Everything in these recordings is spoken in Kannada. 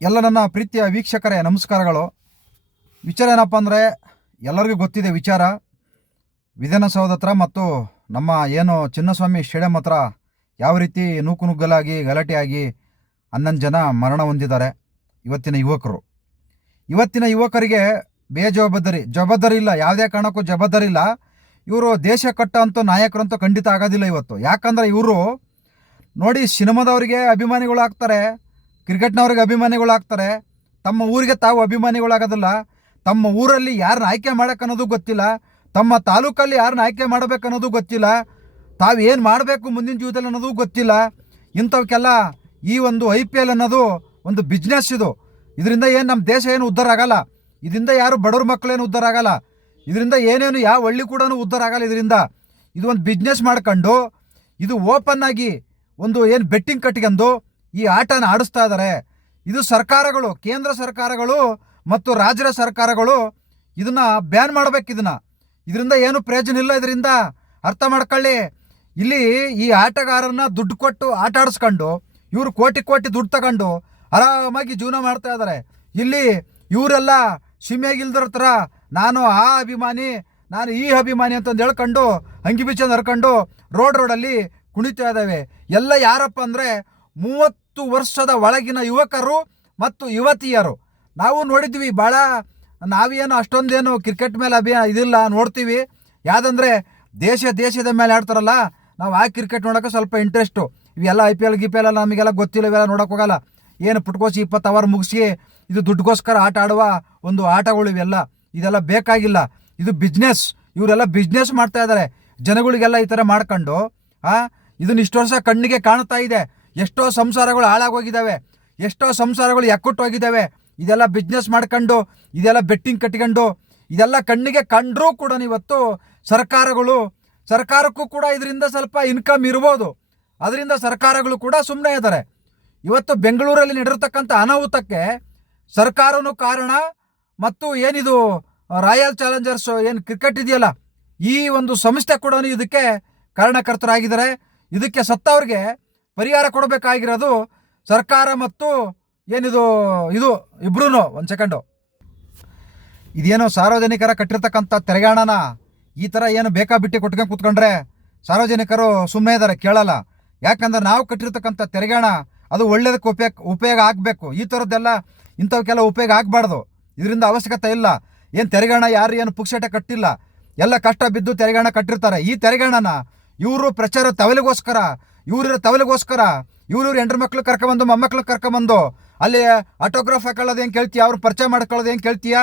ಎಲ್ಲ ನನ್ನ ಪ್ರೀತಿಯ ವೀಕ್ಷಕರೇ ನಮಸ್ಕಾರಗಳು. ವಿಚಾರ ಏನಪ್ಪ ಅಂದರೆ, ಎಲ್ಲರಿಗೂ ಗೊತ್ತಿದೆ ವಿಚಾರ. ವಿಧಾನಸೌಧ ಹತ್ರ ಮತ್ತು ನಮ್ಮ ಏನು ಚಿನ್ನಸ್ವಾಮಿ ಸ್ಟೇಡಿಯಂ ಹತ್ರ ಯಾವ ರೀತಿ ನೂಕುನುಗ್ಗಲಾಗಿ ಗಲಾಟೆಯಾಗಿ 11 ಜನ ಮರಣ ಹೊಂದಿದ್ದಾರೆ. ಇವತ್ತಿನ ಯುವಕರಿಗೆ ಜವಾಬ್ದಾರಿ ಇಲ್ಲ, ಯಾವುದೇ ಕಾರಣಕ್ಕೂ ಜವಾಬ್ದಾರಿ ಇಲ್ಲ. ಇವರು ದೇಶ ಕಟ್ಟೋಂಥ ನಾಯಕರಂತೂ ಖಂಡಿತ ಆಗೋದಿಲ್ಲ ಇವತ್ತು. ಯಾಕಂದರೆ ಇವರು ನೋಡಿ, ಸಿನಿಮಾದವರಿಗೆ ಅಭಿಮಾನಿಗಳಾಗ್ತಾರೆ, ಕ್ರಿಕೆಟ್ನವ್ರಿಗೆ ಅಭಿಮಾನಿಗಳಾಗ್ತಾರೆ, ತಮ್ಮ ಊರಿಗೆ ತಾವು ಅಭಿಮಾನಿಗಳಾಗೋದಿಲ್ಲ. ತಮ್ಮ ಊರಲ್ಲಿ ಯಾರನ್ನ ಆಯ್ಕೆ ಮಾಡೋಕ್ಕನ್ನೋದು ಗೊತ್ತಿಲ್ಲ, ತಮ್ಮ ತಾಲೂಕಲ್ಲಿ ಯಾರನ್ನ ಆಯ್ಕೆ ಮಾಡಬೇಕನ್ನೋದು ಗೊತ್ತಿಲ್ಲ, ತಾವು ಏನು ಮಾಡಬೇಕು ಮುಂದಿನ ಜೀವನದಲ್ಲಿ ಅನ್ನೋದು ಗೊತ್ತಿಲ್ಲ. ಇಂಥವಕ್ಕೆಲ್ಲ ಈ ಒಂದು IPL ಅನ್ನೋದು ಒಂದು ಬಿಸ್ನೆಸ್. ಇದರಿಂದ ಏನು ನಮ್ಮ ದೇಶ ಏನು ಉದ್ಧಾರ ಆಗಲ್ಲ, ಇದರಿಂದ ಯಾರು ಬಡವ್ರ ಮಕ್ಕಳೇನು ಉದ್ಧಾರ ಆಗಲ್ಲ, ಇದರಿಂದ ಏನೇನು ಯಾವ ಹಳ್ಳಿ ಕೂಡ ಉದ್ಧಾರ ಆಗಲ್ಲ. ಇದು ಒಂದು ಬಿಸ್ನೆಸ್ ಮಾಡ್ಕೊಂಡು ಇದು ಓಪನ್ ಆಗಿ ಒಂದು ಏನು ಬೆಟ್ಟಿಂಗ್ ಕಟ್ಕೊಂಡು ಈ ಆಟನ ಆಡಿಸ್ತಾ ಇದ್ದಾರೆ. ಇದು ಸರ್ಕಾರಗಳು, ಕೇಂದ್ರ ಸರ್ಕಾರಗಳು ಮತ್ತು ರಾಜ್ಯ ಸರ್ಕಾರಗಳು ಇದನ್ನು ಬ್ಯಾನ್ ಮಾಡಬೇಕು. ಇದರಿಂದ ಏನು ಪ್ರಯೋಜನ ಇಲ್ಲ. ಇದರಿಂದ ಅರ್ಥ ಮಾಡ್ಕೊಳ್ಳಿ. ಇಲ್ಲಿ ಈ ಆಟಗಾರರನ್ನ ದುಡ್ಡು ಕೊಟ್ಟು ಆಟ ಆಡಿಸ್ಕೊಂಡು ಇವರು ಕೋಟಿ ದುಡ್ಡು ತಗೊಂಡು ಆರಾಮಾಗಿ ಜೀವನ ಮಾಡ್ತಾ ಇದ್ದಾರೆ. ಇಲ್ಲಿ ಇವರೆಲ್ಲ ಸಿಮೆಗಿಲ್ದರ ಥರ ನಾನು ಆ ಅಭಿಮಾನಿ, ನಾನು ಈ ಅಭಿಮಾನಿ ಅಂತಂದು ಹೇಳ್ಕೊಂಡು ಅಂಗಿ ಬಿಚ್ಚಂದು ಹರ್ಕೊಂಡು ರೋಡಲ್ಲಿ ಕುಣಿತಾ ಇದ್ದಾವೆ. ಎಲ್ಲ ಯಾರಪ್ಪ ಅಂದರೆ 30 ವರ್ಷದ ಒಳಗಿನ ಯುವಕರು ಮತ್ತು ಯುವತಿಯರು. ನಾವು ನೋಡಿದ್ವಿ ಭಾಳ. ನಾವೇನು ಅಷ್ಟೊಂದೇನು ಕ್ರಿಕೆಟ್ ಮೇಲೆ ಇದಿಲ್ಲ, ನೋಡ್ತೀವಿ. ಯಾವುದಂದರೆ ದೇಶದ ಮೇಲೆ ಆಡ್ತಾರಲ್ಲ, ನಾವು ಆ ಕ್ರಿಕೆಟ್ ನೋಡೋಕೆ ಸ್ವಲ್ಪ ಇಂಟ್ರೆಸ್ಟು. ಇವೆಲ್ಲ IPL ಎಲ್ಲ ನಮಗೆಲ್ಲ ಗೊತ್ತಿಲ್ಲ, ಇವೆಲ್ಲ ನೋಡೋಕೆ ಹೋಗಲ್ಲ. ಏನು ಪುಟ್ಕೋಸಿ 20 ಅವರ್ ಮುಗಿಸಿ ಇದು ದುಡ್ಡುಗೋಸ್ಕರ ಆಟ ಆಡುವ ಒಂದು ಆಟಗಳು ಇದೆಲ್ಲ ಬೇಕಾಗಿಲ್ಲ. ಇದು ಬಿಸ್ನೆಸ್. ಇವರೆಲ್ಲ ಬಿಸ್ನೆಸ್ ಮಾಡ್ತಾ ಇದ್ದಾರೆ. ಜನಗಳಿಗೆಲ್ಲ ಈ ಥರ ಮಾಡ್ಕೊಂಡು ಇದನ್ನ ಇಷ್ಟು ವರ್ಷ ಕಣ್ಣಿಗೆ ಕಾಣ್ತಾ ಇದೆ. ಎಷ್ಟೋ ಸಂಸಾರಗಳು ಹಾಳಾಗೋಗಿದ್ದಾವೆ, ಎಷ್ಟೋ ಸಂಸಾರಗಳು ಎಕ್ಕುಟ್ಟೋಗಿದ್ದಾವೆ. ಇದೆಲ್ಲ ಬಿಸ್ನೆಸ್ ಮಾಡ್ಕೊಂಡು, ಇದೆಲ್ಲ ಬೆಟ್ಟಿಂಗ್ ಕಟ್ಕೊಂಡು, ಇದೆಲ್ಲ ಕಣ್ಣಿಗೆ ಕಂಡ್ರೂ ಕೂಡ ಇವತ್ತು ಸರ್ಕಾರಕ್ಕೂ ಕೂಡ ಇದರಿಂದ ಸ್ವಲ್ಪ ಇನ್ಕಮ್ ಇರ್ಬೋದು. ಅದರಿಂದ ಸರ್ಕಾರಗಳು ಕೂಡ ಸುಮ್ಮನೆ ಇದ್ದಾರೆ. ಇವತ್ತು ಬೆಂಗಳೂರಲ್ಲಿ ನಡೆದಿರ್ತಕ್ಕಂಥ ಅನಾಹುತಕ್ಕೆ ಸರ್ಕಾರನೂ ಕಾರಣ, ಮತ್ತು ಏನಿದು ರಾಯಲ್ ಚಾಲೆಂಜರ್ಸ್ ಏನು ಕ್ರಿಕೆಟ್ ಇದೆಯಲ್ಲ, ಈ ಒಂದು ಸಂಸ್ಥೆ ಕೂಡ ಇದಕ್ಕೆ ಕಾರಣಕರ್ತರಾಗಿದ್ದಾರೆ. ಇದಕ್ಕೆ ಸತ್ತವ್ರಿಗೆ ಪರಿಹಾರ ಕೊಡಬೇಕಾಗಿರೋದು ಸರ್ಕಾರ ಮತ್ತು ಏನಿದು ಇಬ್ರು. ಒಂದು ಸೆಕೆಂಡು, ಇದೇನೋ ಸಾರ್ವಜನಿಕರ ಕಟ್ಟಿರ್ತಕ್ಕಂಥ ತೆರಿಗೆಹಣನ ಈ ಥರ ಏನು ಬೇಕಾಬಿಟ್ಟು ಕೊಟ್ಕೊಂಡು ಕೂತ್ಕೊಂಡ್ರೆ ಸಾರ್ವಜನಿಕರು ಸುಮ್ಮನೆ ಇದ್ದಾರೆ, ಕೇಳಲ್ಲ. ಯಾಕಂದ್ರೆ ನಾವು ಕಟ್ಟಿರ್ತಕ್ಕಂಥ ತೆರಿಗೆಹಣ ಅದು ಒಳ್ಳೇದಕ್ಕೆ ಉಪಯೋಗ ಆಗಬೇಕು. ಈ ಥರದ್ದೆಲ್ಲ ಇಂಥವಕ್ಕೆಲ್ಲ ಉಪಯೋಗ ಆಗಬಾರ್ದು. ಇದರಿಂದ ಅವಶ್ಯಕತೆ ಇಲ್ಲ. ಏನು ತೆರಿಗೆಹಣ ಯಾರು ಏನು ಪುಕ್ಸಟೆ ಕಟ್ಟಿಲ್ಲ, ಎಲ್ಲ ಕಷ್ಟ ಬಿದ್ದು ತೆರಿಗೆಹಣ ಕಟ್ಟಿರ್ತಾರೆ. ಈ ತೆರಿಗೆಹಣನ ಇವರು ಪ್ರಚಾರ ತವಲಿಗೋಸ್ಕರ, ಇವ್ರ ಹೆಂಡ್ರ ಮಕ್ಳು ಕರ್ಕೊಂಬಂದು ಮೊಮ್ಮಕ್ಳು ಕರ್ಕೊಂಬಂದು ಅಲ್ಲಿ ಆಟೋಗ್ರಾಫ್ ಹಾಕೊಳ್ಳೋದು ಏನು ಕೇಳ್ತೀಯ, ಅವ್ರು ಪರಿಚಯ ಮಾಡ್ಕೊಳ್ಳೋದು ಏನು ಕೇಳ್ತೀಯ?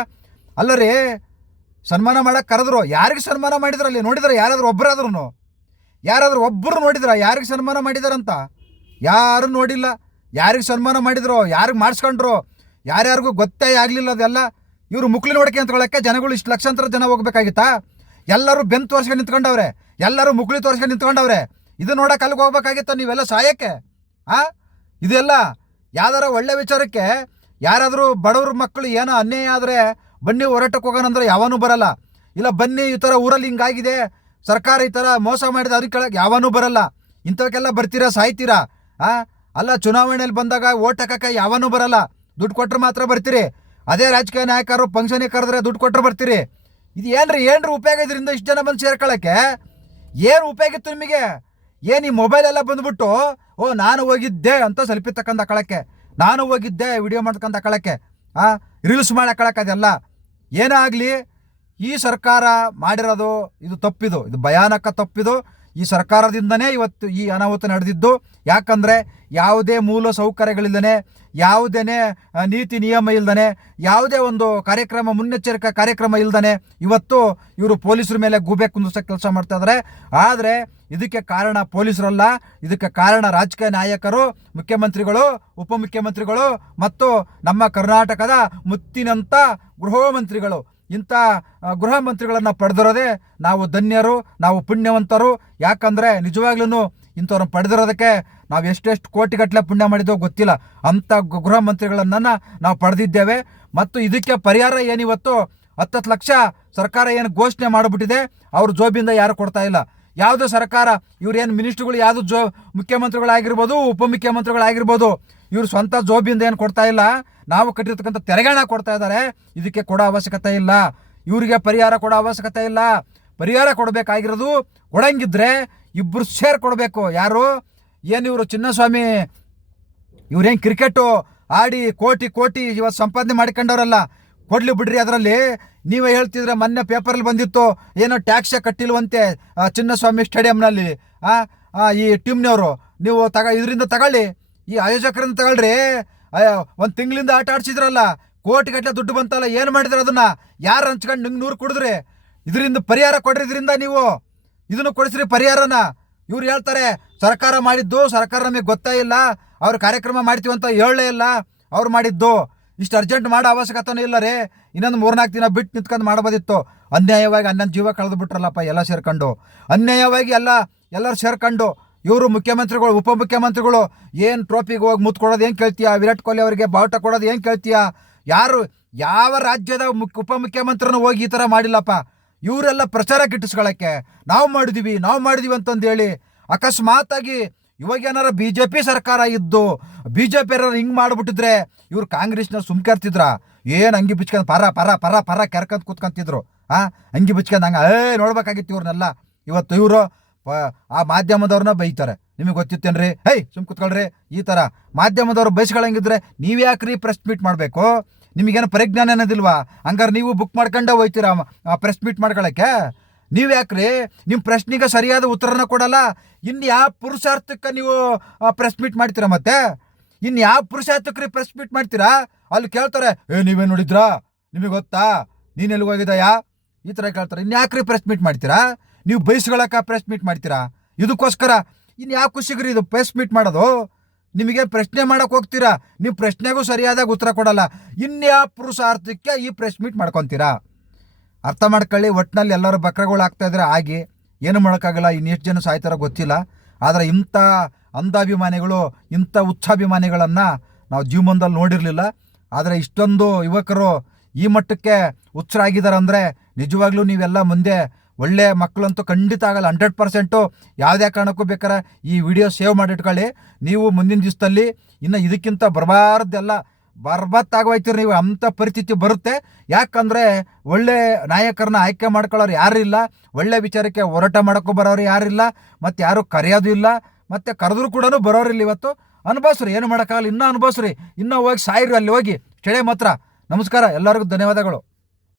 ಅಲ್ಲರಿ, ಸನ್ಮಾನ ಮಾಡೋಕೆ ಕರೆದ್ರು, ಯಾರಿಗೆ ಸನ್ಮಾನ ಮಾಡಿದ್ರು? ಅಲ್ಲಿ ನೋಡಿದ್ರೆ ಯಾರಾದರೂ ಒಬ್ಬರು ನೋಡಿದ್ರ ಯಾರಿಗೆ ಸನ್ಮಾನ ಮಾಡಿದಾರಂತ? ಯಾರು ನೋಡಿಲ್ಲ. ಯಾರಿಗೆ ಸನ್ಮಾನ ಮಾಡಿದ್ರು, ಯಾರಿಗೆ ಮಾಡಿಸ್ಕೊಂಡ್ರು, ಯಾರ್ಯಾರಿಗೂ ಗೊತ್ತೇ ಆಗಲಿಲ್ಲ. ಅದೆಲ್ಲ ಇವರು ಮುಕ್ಳಿ ನೋಡಕ್ಕೆ ಅಂತಕೊಳ್ಳೋಕ್ಕೆ ಜನಗಳು ಇಷ್ಟು ಲಕ್ಷಾಂತರ ಜನ ಹೋಗ್ಬೇಕಾಗಿತ್ತಾ? ಎಲ್ಲರೂ ಬೆನ್ನು ತೋರಿಸ್ಕೊಂಡು ನಿಂತ್ಕೊಂಡವ್ರೆ, ಎಲ್ಲರೂ ಮುಕ್ಳಿ ತೋರಿಸ್ಕೊಂಡು ನಿಂತ್ಕೊಂಡವ್ರೆ. ಇದು ನೋಡೋಕೆ ಅಲ್ಲಿಗೆ ಹೋಗ್ಬೇಕಾಗಿತ್ತ ನೀವೆಲ್ಲ ಸಾಯಕ್ಕೆ? ಇದೆಲ್ಲ ಯಾವ್ದಾರ ಒಳ್ಳೆ ವಿಚಾರಕ್ಕೆ ಯಾರಾದರೂ ಬಡವ್ರ ಮಕ್ಕಳು ಏನೋ ಅನ್ಯಾಯ ಆದರೆ ಬನ್ನಿ ಹೋರಾಟಕ್ಕೆ ಹೋಗೋಣಂದ್ರೆ ಯಾವನೂ ಬರಲ್ಲ. ಇಲ್ಲ ಬನ್ನಿ ಈ ಥರ ಊರಲ್ಲಿ ಹಿಂಗಾಗಿದೆ, ಸರ್ಕಾರ ಈ ಥರ ಮೋಸ ಮಾಡಿದ ಅದಕ್ಕೆ ಕೆಳಗೆ ಯಾವನೂ ಬರಲ್ಲ. ಇಂಥವಕ್ಕೆಲ್ಲ ಬರ್ತೀರಾ, ಸಾಯ್ತೀರಾ? ಅಲ್ಲ, ಚುನಾವಣೆಯಲ್ಲಿ ಬಂದಾಗ ಓಟ್ ಹಾಕಕ್ಕೆ ಯಾವನೂ ಬರಲ್ಲ. ದುಡ್ಡು ಕೊಟ್ಟರೆ ಮಾತ್ರ ಬರ್ತೀರಿ. ಅದೇ ರಾಜಕೀಯ ನಾಯಕರು ಫಂಕ್ಷನಿಗೆ ಕರೆದ್ರೆ ದುಡ್ಡು ಕೊಟ್ಟರೆ ಬರ್ತೀರಿ. ಇದು ಏನ್ರಿ ಉಪಯೋಗ? ಇದರಿಂದ ಇಷ್ಟು ಜನ ಬಂದು ಸೇರ್ಕೊಳ್ಳೋಕ್ಕೆ ಏನು ಉಪಯೋಗ ಇತ್ತು ನಿಮಗೆ? ಏನು ಈ ಮೊಬೈಲೆಲ್ಲ ಬಂದುಬಿಟ್ಟು ನಾನು ಹೋಗಿದ್ದೆ ಅಂತ ಸೆಲ್ಫಿ ತಕ್ಕಂದು ಹಾಕೊಳ್ಳೋಕ್ಕೆ, ನಾನು ಹೋಗಿದ್ದೆ ವಿಡಿಯೋ ಮಾಡ್ಕೊಂಡು ಹಾಕೊಳ್ಳೋಕ್ಕೆ, ರೀಲ್ಸ್ ಮಾಡಿ ಹಾಕೊಳ್ಳೋಕೆ, ಅದೆಲ್ಲ ಏನೇ ಆಗಲಿ ಈ ಸರ್ಕಾರ ಮಾಡಿರೋದು ಇದು ತಪ್ಪಿದು, ಇದು ಭಯಾನಕ ತಪ್ಪಿದು. ಈ ಸರ್ಕಾರದಿಂದನೇ ಇವತ್ತು ಈ ಅನಾಹುತ ನಡೆದಿದ್ದು. ಯಾಕಂದರೆ ಯಾವುದೇ ಮೂಲ ಸೌಕರ್ಯಗಳಿಲ್ಲದೆ, ಯಾವುದೇ ನೀತಿ ನಿಯಮ ಇಲ್ಲದೇ, ಯಾವುದೇ ಒಂದು ಮುನ್ನೆಚ್ಚರಿಕಾ ಕಾರ್ಯಕ್ರಮ ಇಲ್ಲದೇ ಇವತ್ತು ಇವರು ಪೊಲೀಸರ ಮೇಲೆ ಗೂಬೆ ಕುಂದಿಸೋ ಕೆಲಸ ಮಾಡ್ತಾ ಇದ್ದಾರೆ. ಆದರೆ ಇದಕ್ಕೆ ಕಾರಣ ಪೊಲೀಸರಲ್ಲ, ಇದಕ್ಕೆ ಕಾರಣ ರಾಜಕೀಯ ನಾಯಕರು, ಮುಖ್ಯಮಂತ್ರಿಗಳು, ಉಪಮುಖ್ಯಮಂತ್ರಿಗಳು ಮತ್ತು ನಮ್ಮ ಕರ್ನಾಟಕದ ಮುತ್ತಿನಂಥ ಗೃಹ ಮಂತ್ರಿಗಳು. ಇಂಥ ಗೃಹ ಮಂತ್ರಿಗಳನ್ನು ಪಡೆದಿರೋದೇ ನಾವು ಧನ್ಯರು, ನಾವು ಪುಣ್ಯವಂತರು. ಯಾಕಂದರೆ ನಿಜವಾಗ್ಲೂ ಇಂಥವ್ರನ್ನ ಪಡೆದಿರೋದಕ್ಕೆ ನಾವು ಎಷ್ಟೆಷ್ಟು ಕೋಟಿಗಟ್ಟಲೆ ಪುಣ್ಯ ಮಾಡಿದ್ದೋ ಗೊತ್ತಿಲ್ಲ. ಅಂಥ ಗೃಹ ಮಂತ್ರಿಗಳನ್ನು ನಾವು ಪಡೆದಿದ್ದೇವೆ. ಮತ್ತು ಇದಕ್ಕೆ ಪರಿಹಾರ ಏನಿವತ್ತು 10 ಲಕ್ಷ ಸರ್ಕಾರ ಏನು ಘೋಷಣೆ ಮಾಡಿಬಿಟ್ಟಿದೆ, ಅವ್ರ ಜೋಬಿಂದ ಯಾರು ಕೊಡ್ತಾ ಇಲ್ಲ. ಯಾವುದೋ ಸರ್ಕಾರ, ಇವ್ರೇನು ಮಿನಿಸ್ಟ್ರುಗಳು, ಯಾವುದು ಮುಖ್ಯಮಂತ್ರಿಗಳಾಗಿರ್ಬೋದು, ಉಪಮುಖ್ಯಮಂತ್ರಿಗಳಾಗಿರ್ಬೋದು, ಇವ್ರು ಸ್ವಂತ ಜೋಬಿಂದ ಏನು ಕೊಡ್ತಾ ಇಲ್ಲ, ನಾವು ಕಟ್ಟಿರ್ತಕ್ಕಂಥ ತೆರಿಗೆ ಹಣ ಕೊಡ್ತಾ ಇದ್ದಾರೆ. ಇದಕ್ಕೆ ಕೊಡೋ ಅವಶ್ಯಕತೆ ಇಲ್ಲ, ಇವರಿಗೆ ಪರಿಹಾರ ಕೊಡೋ ಅವಶ್ಯಕತೆ ಇಲ್ಲ. ಪರಿಹಾರ ಕೊಡಬೇಕಾಗಿರೋದು ಕೊಡಂಗಿದ್ರೆ ಇಬ್ಬರು ಶೇರ್ ಕೊಡಬೇಕು. ಯಾರು ಏನು ಇವರು ಚಿನ್ನಸ್ವಾಮಿ ಇವ್ರೇನು ಕ್ರಿಕೆಟು ಆಡಿ ಕೋಟಿ ಕೋಟಿ ಇವತ್ತು ಸಂಪಾದನೆ ಮಾಡ್ಕೊಂಡವ್ರಲ್ಲ, ಕೊಡ್ಲಿ ಬಿಡ್ರಿ. ಅದರಲ್ಲಿ ನೀವೇ ಹೇಳ್ತಿದ್ರೆ ಮೊನ್ನೆ ಪೇಪರಲ್ಲಿ ಬಂದಿತ್ತು, ಏನೋ ಟ್ಯಾಕ್ಸೇ ಕಟ್ಟಿಲ್ವಂತೆ ಚಿನ್ನಸ್ವಾಮಿ ಸ್ಟೇಡಿಯಂನಲ್ಲಿ. ಈ ಟೀಮ್ನವರು ನೀವು ಇದರಿಂದ ತಗೊಳ್ಳಿ, ಈ ಆಯೋಜಕರಿಂದ ತಗೊಳ್ರಿ. ಒಂದು ತಿಂಗಳಿಂದ ಆಟ ಆಡ್ಸಿದ್ರಲ್ಲ, ಕೋಟಿಗಟ್ಟಲೆ ದುಡ್ಡು ಬಂತಲ್ಲ, ಏನು ಮಾಡಿದ್ರೆ ಅದನ್ನು ಯಾರು ಹಂಚ್ಕೊಂಡು ನಿಂಗೆ 100 ಕುಡಿದ್ರಿ? ಇದರಿಂದ ಪರಿಹಾರ ಕೊಡ್ರಿ, ಇದರಿಂದ ನೀವು ಇದನ್ನು ಕೊಡಿಸ್ರಿ ಪರಿಹಾರನ. ಇವ್ರು ಹೇಳ್ತಾರೆ ಸರ್ಕಾರ ಮಾಡಿದ್ದು, ಸರ್ಕಾರ ನಮಗೆ ಗೊತ್ತೇ ಇಲ್ಲ, ಅವ್ರು ಕಾರ್ಯಕ್ರಮ ಮಾಡ್ತೀವಿ ಅಂತ ಹೇಳಲೇ ಇಲ್ಲ, ಅವ್ರು ಮಾಡಿದ್ದು. ಇಷ್ಟು ಅರ್ಜೆಂಟ್ ಮಾಡೋ ಅವಶ್ಯಕತೆನೂ ಇಲ್ಲ ರೀ, ಇನ್ನೊಂದು 3-4 ದಿನ ಬಿಟ್ಟು ನಿಂತ್ಕೊಂಡು ಮಾಡ್ಬೋದಿತ್ತು. ಅನ್ಯಾಯವಾಗಿ 11 ಜೀವ ಕಳೆದು ಬಿಟ್ರಲ್ಲಪ್ಪ ಎಲ್ಲ ಸೇರ್ಕೊಂಡು, ಅನ್ಯಾಯವಾಗಿ ಎಲ್ಲರೂ ಸೇರ್ಕೊಂಡು. ಇವರು ಮುಖ್ಯಮಂತ್ರಿಗಳು, ಉಪಮುಖ್ಯಮಂತ್ರಿಗಳು ಏನು ಟ್ರೋಫಿಗೆ ಹೋಗಿ ಮುತ್ತು ಕೊಡೋದು ಏನು ಕೇಳ್ತೀಯಾ? ವಿರಾಟ್ ಕೊಹ್ಲಿ ಅವರಿಗೆ ಬಾವುಟ ಕೊಡೋದು ಏನು ಕೇಳ್ತೀಯಾ? ಯಾವ ರಾಜ್ಯದ ಉಪಮುಖ್ಯಮಂತ್ರಿನೂ ಹೋಗಿ ಈ ಥರ ಮಾಡಿಲ್ಲಪ್ಪ. ಇವರೆಲ್ಲ ಪ್ರಚಾರ ಗಿಟ್ಟಿಸ್ಕೊಳ್ಳೋಕ್ಕೆ ನಾವು ಮಾಡಿದ್ದೀವಿ ಅಂತಂದು ಹೇಳಿ ಅಕಸ್ಮಾತಾಗಿ ಇವಾಗೇನಾರ BJP ಸರ್ಕಾರ ಇದ್ದು BJP ಏನಾರು ಹಿಂಗೆ ಮಾಡಿಬಿಟ್ಟಿದ್ರೆ ಇವ್ರು ಕಾಂಗ್ರೆಸ್ನವ್ರು ಸುಮ್ಕರ್ತಿದ್ರ? ಏನು ಅಂಗಿ ಬಿಚ್ಕೊಂಡು ಪರ ಕೆರ್ಕಂತ ಕೂತ್ಕೊಂತಿದ್ರು. ಅಂಗಿ ಬಿಚ್ಕೊಂಡು ಹಂಗೆ ನೋಡ್ಬೇಕಾಗಿತ್ತು ಇವ್ರನ್ನೆಲ್ಲ. ಇವತ್ತು ಇವರು ಆ ಮಾಧ್ಯಮದವ್ರನ್ನ ಬೈತಾರೆ. ನಿಮಗೆ ಗೊತ್ತಿತ್ತೇನ್ರಿ? ಸುಮ್ ಕೂತ್ಕೊಳ್ರಿ. ಈ ಥರ ಮಾಧ್ಯಮದವ್ರು ಬಯಸ್ಕೊಳಂಗಿದ್ರೆ ನೀವು ಯಾಕ್ರಿ ಪ್ರೆಸ್ ಮೀಟ್ ಮಾಡಬೇಕು? ನಿಮಗೇನು ಪರಿಜ್ಞಾನ ಅನ್ನೋದಿಲ್ವಾ? ಹಂಗಾರೆ ನೀವು ಬುಕ್ ಮಾಡ್ಕೊಂಡೆ ಹೋಯ್ತೀರಾ ಪ್ರೆಸ್ ಮೀಟ್ ಮಾಡ್ಕೊಳಕ್ಕೆ? ನೀವು ಯಾಕ್ರಿ ನಿಮ್ಮ ಪ್ರಶ್ನೆಗೆ ಸರಿಯಾದ ಉತ್ತರನ ಕೊಡಲ್ಲ? ಇನ್ನು ಯಾವ ಪುರುಷಾರ್ಥಕ್ಕೆ ನೀವು ಪ್ರೆಸ್ ಮೀಟ್ ಮಾಡ್ತೀರಾ? ಮತ್ತೆ ಇನ್ನು ಯಾವ ಪುರುಷಾರ್ಥಕ್ಕೆ ಪ್ರೆಸ್ ಮೀಟ್ ಮಾಡ್ತೀರಾ? ಅಲ್ಲಿ ಕೇಳ್ತಾರೆ, ನೀವೇ ನೋಡಿದ್ರಾ, ನಿಮಗೆ ಗೊತ್ತಾ, ನೀನು ಎಲ್ಲಿಗೆ ಹೋಗಿದ್ದಾಯಾ? ಈ ಥರ ಕೇಳ್ತಾರೆ. ಇನ್ನು ಯಾಕ್ರಿ ಪ್ರೆಸ್ ಮೀಟ್ ಮಾಡ್ತೀರಾ? ನೀವು ಬಯಸ್ಕೊಳಕ್ಕೆ ಪ್ರೆಸ್ ಮೀಟ್ ಮಾಡ್ತೀರಾ? ಇದಕ್ಕೋಸ್ಕರ ಇನ್ನು ಯಾವ ಖುಷಿಗ್ರಿ ಇದು ಪ್ರೆಸ್ ಮೀಟ್ ಮಾಡೋದು? ನಿಮಗೆ ಪ್ರಶ್ನೆ ಮಾಡೋಕೆ ಹೋಗ್ತೀರಾ, ನೀವು ಪ್ರಶ್ನೆಗೂ ಸರಿಯಾದಾಗ ಉತ್ತರ ಕೊಡಲ್ಲ. ಇನ್ಯಾವ ಪುರುಷಾರ್ಥಕ್ಕೆ ಈ ಪ್ರೆಸ್ ಮೀಟ್ ಮಾಡ್ಕೊತೀರಾ? ಅರ್ಥ ಮಾಡ್ಕೊಳ್ಳಿ. ಒಟ್ಟಿನಲ್ಲಿ ಎಲ್ಲರೂ ಬಕ್ರಗಳು ಆಗ್ತಾಯಿದ್ರೆ ಆಗಿ ಏನು ಮಾಡೋಕ್ಕಾಗಲ್ಲ. ಇನ್ನೆಷ್ಟು ಜನ ಸಾಯ್ತಾರೋ ಗೊತ್ತಿಲ್ಲ. ಆದರೆ ಇಂಥ ಅಂಧಾಭಿಮಾನಿಗಳು, ಇಂಥ ಹುಚ್ಚಾಭಿಮಾನಿಗಳನ್ನು ನಾವು ಜೀವನದಲ್ಲಿ ನೋಡಿರಲಿಲ್ಲ. ಆದರೆ ಇಷ್ಟೊಂದು ಯುವಕರು ಈ ಮಟ್ಟಕ್ಕೆ ಹುಚ್ಚರಾಗಿದ್ದಾರೆ ಅಂದರೆ ನಿಜವಾಗ್ಲೂ ನೀವೆಲ್ಲ ಮುಂದೆ ಒಳ್ಳೆ ಮಕ್ಕಳಂತೂ ಖಂಡಿತ ಆಗಲ್ಲ. 100% ಯಾವುದೇ ಕಾರಣಕ್ಕೂ ಬೇಕಾರೆ ಈ ವಿಡಿಯೋ ಸೇವ್ ಮಾಡಿಟ್ಕೊಳ್ಳಿ. ನೀವು ಮುಂದಿನ ದಿವಸದಲ್ಲಿ ಇನ್ನು ಇದಕ್ಕಿಂತ ಬರ್ಬತ್ತಾಗೋಯ್ತೀರಿ ನೀವು. ಅಂಥ ಪರಿಸ್ಥಿತಿ ಬರುತ್ತೆ. ಯಾಕಂದರೆ ಒಳ್ಳೆ ನಾಯಕರನ್ನ ಆಯ್ಕೆ ಮಾಡ್ಕೊಳ್ಳೋರು ಯಾರೂ ಇಲ್ಲ, ಒಳ್ಳೆ ವಿಚಾರಕ್ಕೆ ಹೋರಾಟ ಮಾಡೋಕ್ಕೂ ಬರೋರು ಯಾರಿಲ್ಲ, ಮತ್ತು ಯಾರೂ ಕರೆಯೋದು ಇಲ್ಲ, ಮತ್ತು ಕರೆದ್ರೂ ಕೂಡ ಬರೋರಿಲ್ಲ. ಇವತ್ತು ಅನುಭವಿಸ್ರಿ, ಏನು ಮಾಡೋಕ್ಕಾಗಲ್ಲ. ಇನ್ನೂ ಅನುಭವಿಸ್ರಿ, ಇನ್ನೂ ಹೋಗಿ ಸಾಯಿರಿ ಅಲ್ಲಿ ಹೋಗಿ ಸ್ಟೇಡಿಯಂ ಹತ್ರ. ನಮಸ್ಕಾರ, ಎಲ್ಲರಿಗೂ ಧನ್ಯವಾದಗಳು.